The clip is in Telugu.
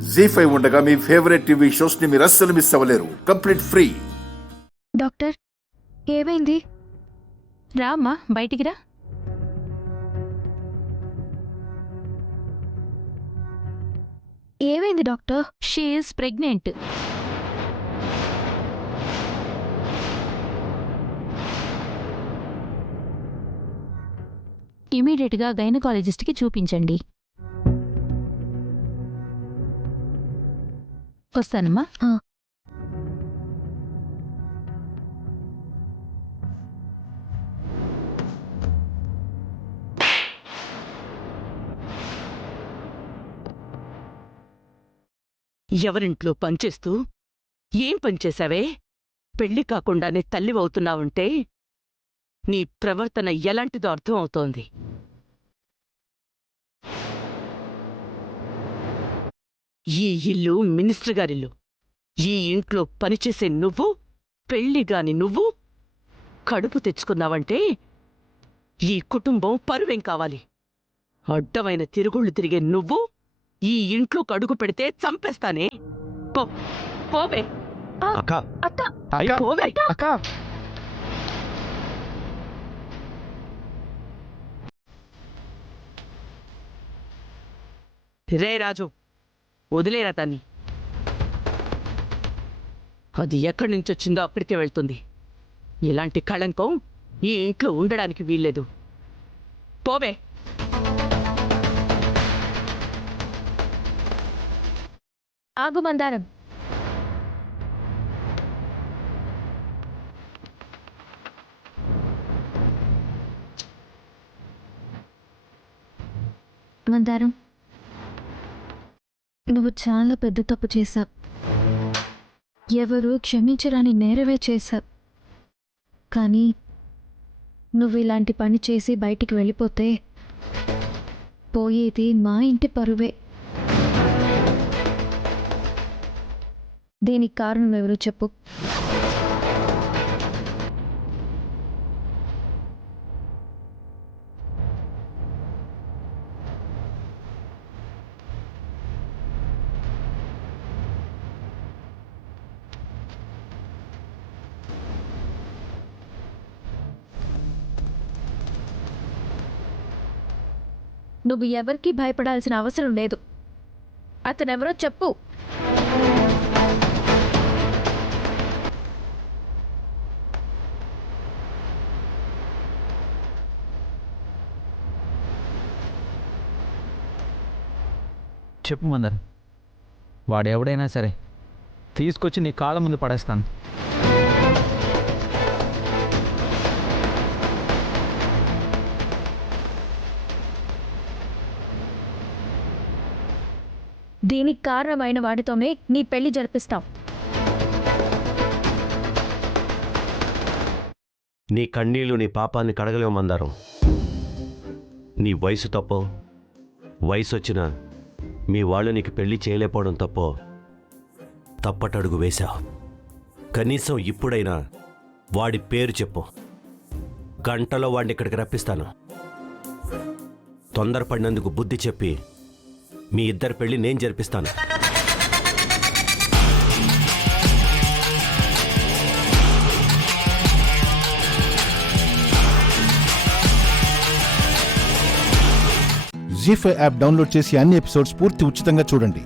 జీ5 ఉండగా మీ ఫేవరెట్ టీవీ షోస్ ని మీరు అస్సలు మిస్ అవ్వలేరు. Complete free. డాక్టర్ ఏమైంది? రామ్మా బయటికి రా. ఏమైంది డాక్టర్? She is pregnant. ఇమీడియట్గా గైనకాలజిస్ట్కి చూపించండి. వస్తానమ్మా. ఎవరింట్లో పనిచేస్తూ ఏం పనిచేశావే? పెళ్లి కాకుండానే తల్లివవుతున్నావుంటే నీ ప్రవర్తన ఎలాంటిదో అర్థం అవుతోంది. ఈ ఇల్లు మినిస్టర్ గారిల్లు. ఈ ఇంట్లో పనిచేసే నువ్వు, పెళ్లిగాని నువ్వు కడుపు తెచ్చుకున్నావంటే ఈ కుటుంబం పరువేం కావాలి? అడ్డమైన తిరుగుళ్ళు తిరిగే నువ్వు ఈ ఇంట్లో కడుగు పెడితే చంపేస్తానే. పోవే. పోవే. రే రాజు, వదిలేరా తన్ని. అది ఎక్కడి నుంచి వచ్చిందో అక్కడికే వెళ్తుంది. ఇలాంటి కళంకం ఈ ఇంట్లో ఉండడానికి వీల్లేదు. పోవే. ఆగు మందారం. మందారం, నువ్వు చాలా పెద్ద తప్పు చేశావు. ఎవరు క్షమించరాని నేరవే చేశావు. కానీ నువ్వు ఇలాంటి పని చేసి బయటికి వెళ్ళిపోతే పోయేది మా ఇంటి పరువే. దీనికి కారణం ఎవరు చెప్పు? నువ్వు ఎవరికీ భయపడాల్సిన అవసరం లేదు. అతనెవరో చెప్పు. చెప్పు మందర్. వాడెవడైనా సరే తీసుకొచ్చి నీ కాళ్ళ ముందు పడేస్తాను. దీనికి కారణమైన వాడితోనే నీ పెళ్లి జరిపిస్తావు. నీ కన్నీళ్లు నీ పాపాన్ని కడగలేవు మందారం. నీ వయసు తప్పో, వయసు వచ్చిన మీ వాళ్ళు నీకు పెళ్లి చేయలేకపోవడం తప్పో తప్పటడుగు వేశావు. కనీసం ఇప్పుడైనా వాడి పేరు చెప్పు. గంటలో వాడిని ఇక్కడికి రప్పిస్తాను. తొందరపడినందుకు బుద్ధి చెప్పి మీ ఇద్దరి పెళ్లి నేను జరిపిస్తాను. జీ5 యాప్ డౌన్లోడ్ చేసి అన్ని ఎపిసోడ్స్ పూర్తి ఉచితంగా చూడండి.